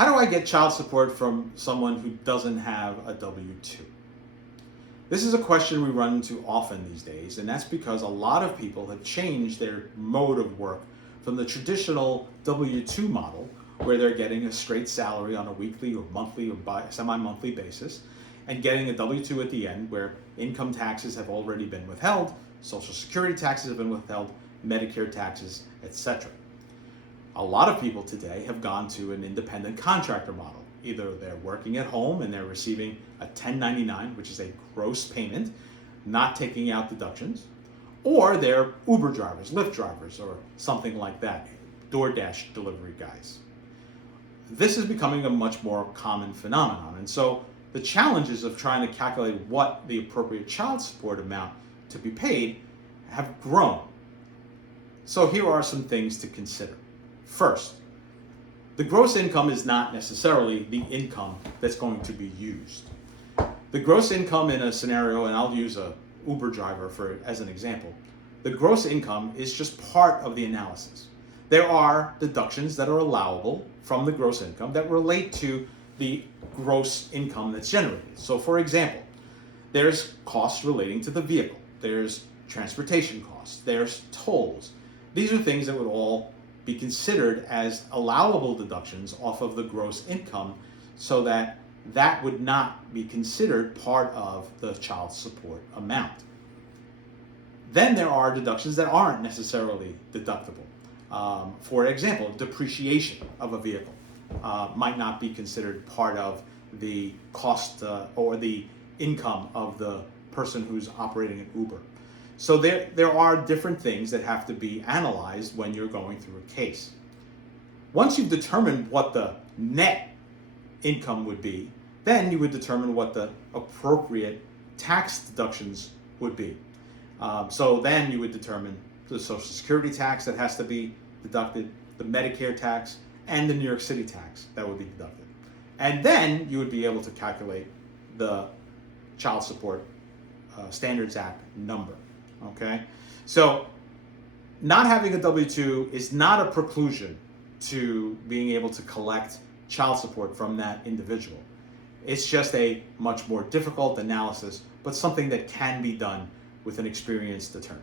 How do I get child support from someone who doesn't have a W-2? This is a question we run into often these days, and that's because a lot of people have changed their mode of work from the traditional W-2 model, where they're getting a straight salary on a weekly or monthly or semi-monthly basis, and getting a W-2 at the end where income taxes have already been withheld, Social Security taxes have been withheld, Medicare taxes, etc. A lot of people today have gone to an independent contractor model. Either they're working at home and they're receiving a 1099, which is a gross payment, not taking out deductions, or they're Uber drivers, Lyft drivers, or something like that, DoorDash delivery guys. This is becoming a much more common phenomenon, and so the challenges of trying to calculate what the appropriate child support amount to be paid have grown. So here are some things to consider. First, the gross income is not necessarily the income that's going to be used. The gross income in a scenario, and I'll use a Uber driver as an example, the gross income is just part of the analysis. There are deductions that are allowable from the gross income that relate to the gross income that's generated. So for example, there's costs relating to the vehicle, there's transportation costs, there's tolls. These are things that would all be considered as allowable deductions off of the gross income, so that that would not be considered part of the child support amount. Then there are deductions that aren't necessarily deductible. For example, depreciation of a vehicle might not be considered part of the cost or the income of the person who's operating an Uber. So there are different things that have to be analyzed when you're going through a case. Once you've determined what the net income would be, then you would determine what the appropriate tax deductions would be. So then you would determine the Social Security tax that has to be deducted, the Medicare tax, and the New York City tax that would be deducted. And then you would be able to calculate the Child Support Standards Act number. Okay? So not having a W-2 is not a preclusion to being able to collect child support from that individual. It's just a much more difficult analysis, but something that can be done with an experienced attorney.